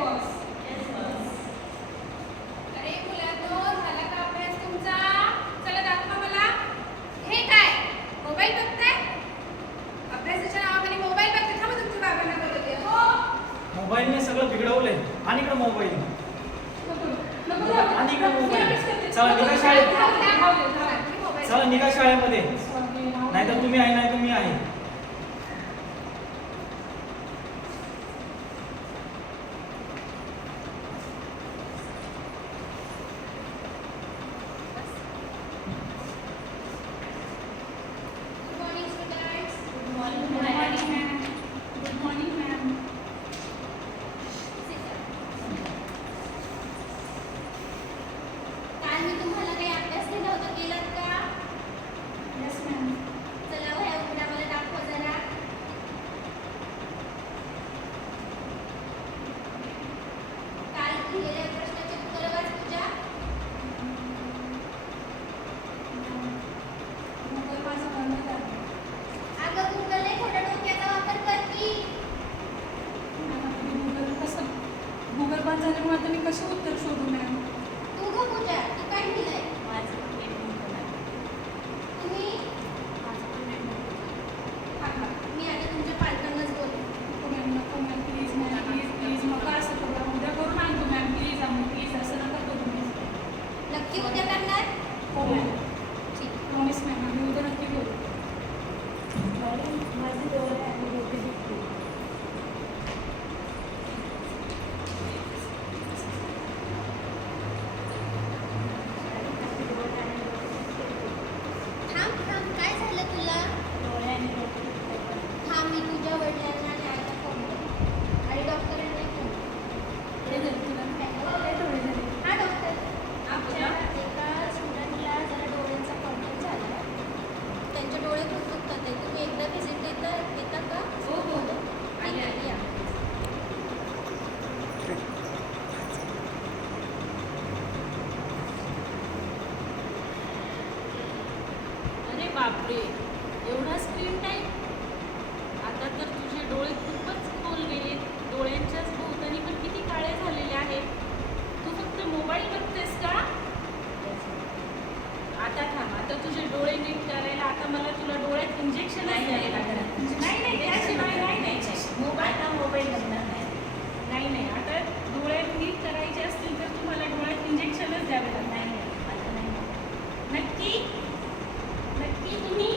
Boss. अरे मुलांनो, झाला का अभ्यास तुमचा? चला दाखवा मला. हे काय मोबाईल बघताय? अभ्यासाच्या नावाखाली मोबाईल बघताय. थांबा, तुमच्या बाबांना बोलवते. हो, मोबाईलने सगळं बिघडवलंय. आणि इकडे मोबाईल आणि इकडे मोबाईल. चला निघा शाळेत. चला निघा शाळेमध्ये. नाहीतर तुम्ही आहे, नाही तर मी आहे. काल मी तुम्हाला काही अभ्यास दिला होता, केलात का? चला वह्या उघडा, मला दाखवा जरा. काल लिहिलेल्या प्रश्नाची उत्तरं वाच पूजा. अगं गुगल नाही, थोडा डोक्याचा वापर कर की. गुगल बंद झाल्यामुळे आता मी कशी उत्तर शोधू मॅम? तू गं पूजा, तू काय लिहिलंय? तुम्ही मी आता तुमच्या पालकांनाच बोलते. नको ma'am please ma'am, please please नका असं करू. उद्या करून आणतो मॅम, प्लीज आम्ही प्लीज असं नका करू मॅम. नक्की उद्या करणार? हो मॅम, ठीक. प्रॉमिस मॅम, आम्ही उद्या नक्की करू. थांब थांब, काय झालं तुला? थांब, मी तुझ्या वडिलांना आणि आईला फोन करते आणि डॉक्टरांना फोन हा डॉक्टर, आमच्या एका स्टुडंटला जरा डोळ्यांचा प्रॉब्लेम झाला. त्यांचे डोळे खूप दुखतात आहे. तुम्ही एकदा व्हिजिट येता का? हो हो आणि या. अरे बापरे, एवढा स्क्रीन टाईम. आता तर तुझे डोळे खूपच खोल गेले. डोळ्यांच्याच भोवतानी पण किती काळे झालेले आहेत. तू फक्त मोबाईल बघतेस का? आता थांब, आता तुझे डोळे नीट करायला आता मला तुला डोळ्यात इंजेक्शन द्यावे लागणार. नाही त्याशिवाय नाही मोबाईल बघणार नाही. आता डोळे नीट करायचे असतील तर तुम्हाला डोळ्यात इंजेक्शनच द्यावे लागणार. नक्की तुम्ही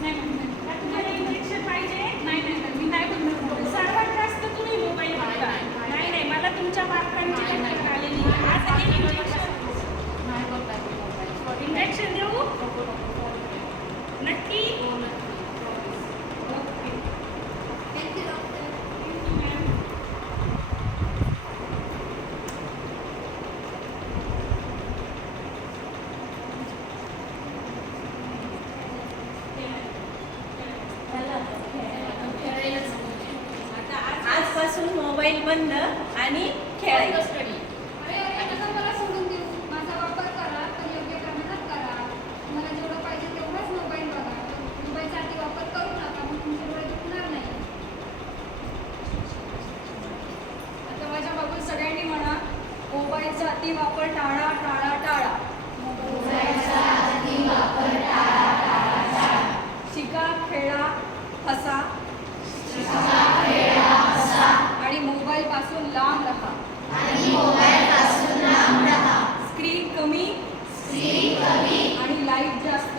नाही मॅम, का तुम्हाला इंजेक्शन पाहिजे? नाही मी नाही बोलणार. सर्वात जास्त तुम्ही मोबाईल बघता. नाही मला तुमच्या बालकांची कंप्लेंट आलेली. आज एक इंजेक्शन देऊ? नक्की? Thank you doctor. आजपासून मोबाईल बंद आणि खेळायचं. अरे नका मला सोडून देऊ. माझा वापर करा, पण योग्य प्रमाणात करा. तुम्हाला जेवढं पाहिजे तेवढाच मोबाईल बघा. मोबाईलचा अति वापर करू नका, मग तुमचे डोळे दुखणार नाही. आता माझ्या बाबूल सगळ्यांनी म्हणा, मोबाईलचा अति वापर टाळा टाळा टाळा. शिका, खेळा, हसा आणि मोबाईल पासून लांब राहा. स्क्रीन कमी आणि लाईट जास्त